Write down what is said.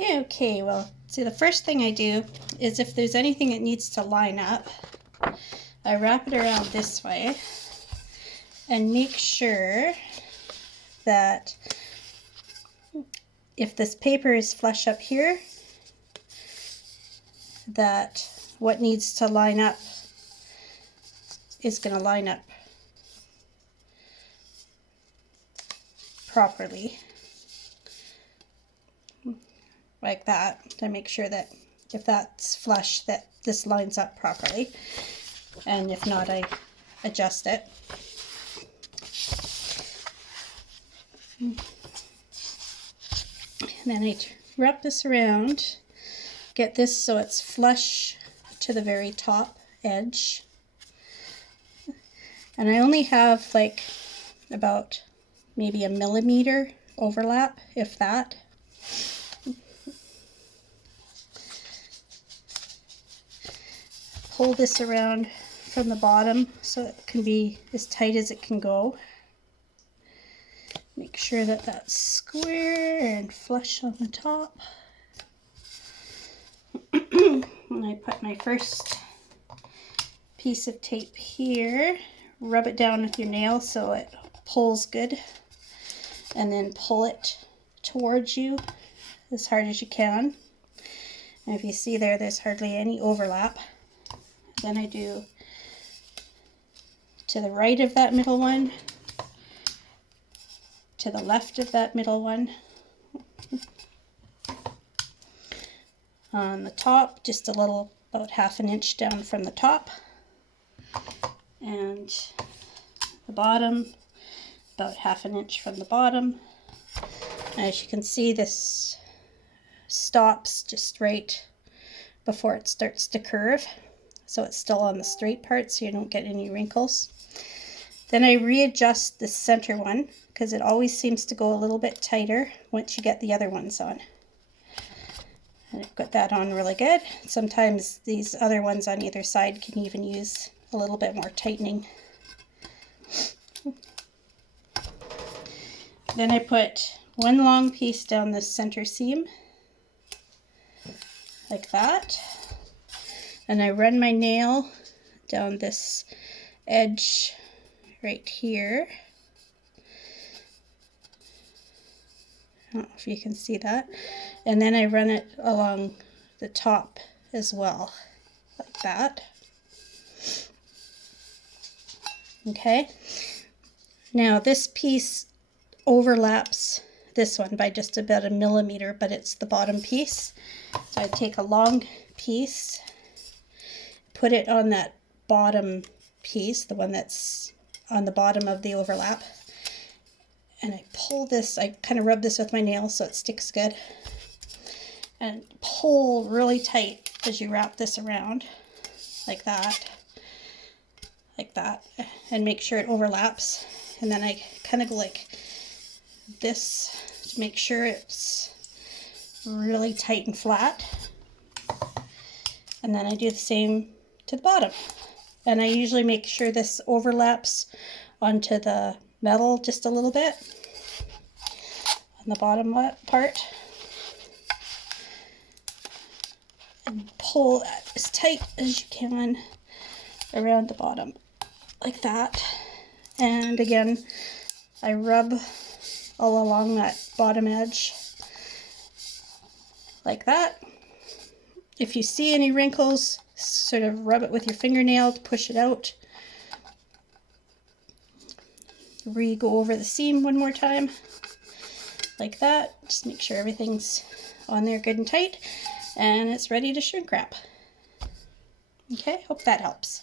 Okay, well, see, the first thing I do is if there's anything that needs to line up, I wrap it around this way and make sure that if this paper is flush up here, that what needs to line up is going to line up properly. Like that, to make sure that if that's flush, that this lines up properly, and if not, I adjust it. And then I wrap this around, get this so it's flush to the very top edge, and I only have like about maybe a millimeter overlap, if that. Pull this around from the bottom so it can be as tight as it can go. Make sure that that's square and flush on the top. And I put my first piece of tape here, rub it down with your nail so it pulls good, and then pull it towards you as hard as you can. And if you see there's hardly any overlap. Then I do to the right of that middle one, to the left of that middle one, on the top, just a little, about half an inch down from the top, and the bottom, about half an inch from the bottom. As you can see, this stops just right before it starts to curve. So it's still on the straight part so you don't get any wrinkles. Then I readjust the center one because it always seems to go a little bit tighter once you get the other ones on. And I've got that on really good. Sometimes these other ones on either side can even use a little bit more tightening. Then I put one long piece down this center seam, like that. And I run my nail down this edge right here. I don't know if you can see that. And then I run it along the top as well, like that. Okay. Now this piece overlaps this one by just about a millimeter, but it's the bottom piece. So I take a long piece, put it on that bottom piece, the one that's on the bottom of the overlap, and I pull this, I kind of rub this with my nail so it sticks good, and pull really tight as you wrap this around, like that, and make sure it overlaps. And then I kind of go like this to make sure it's really tight and flat, and then I do the same to the bottom. And I usually make sure this overlaps onto the metal just a little bit on the bottom part, and pull that as tight as you can around the bottom, like that. And again, I rub all along that bottom edge, like that. If you see any wrinkles, sort of rub it with your fingernail to push it out. Go over the seam one more time, like that. Just make sure everything's on there good and tight, and it's ready to shrink wrap. Okay, hope that helps.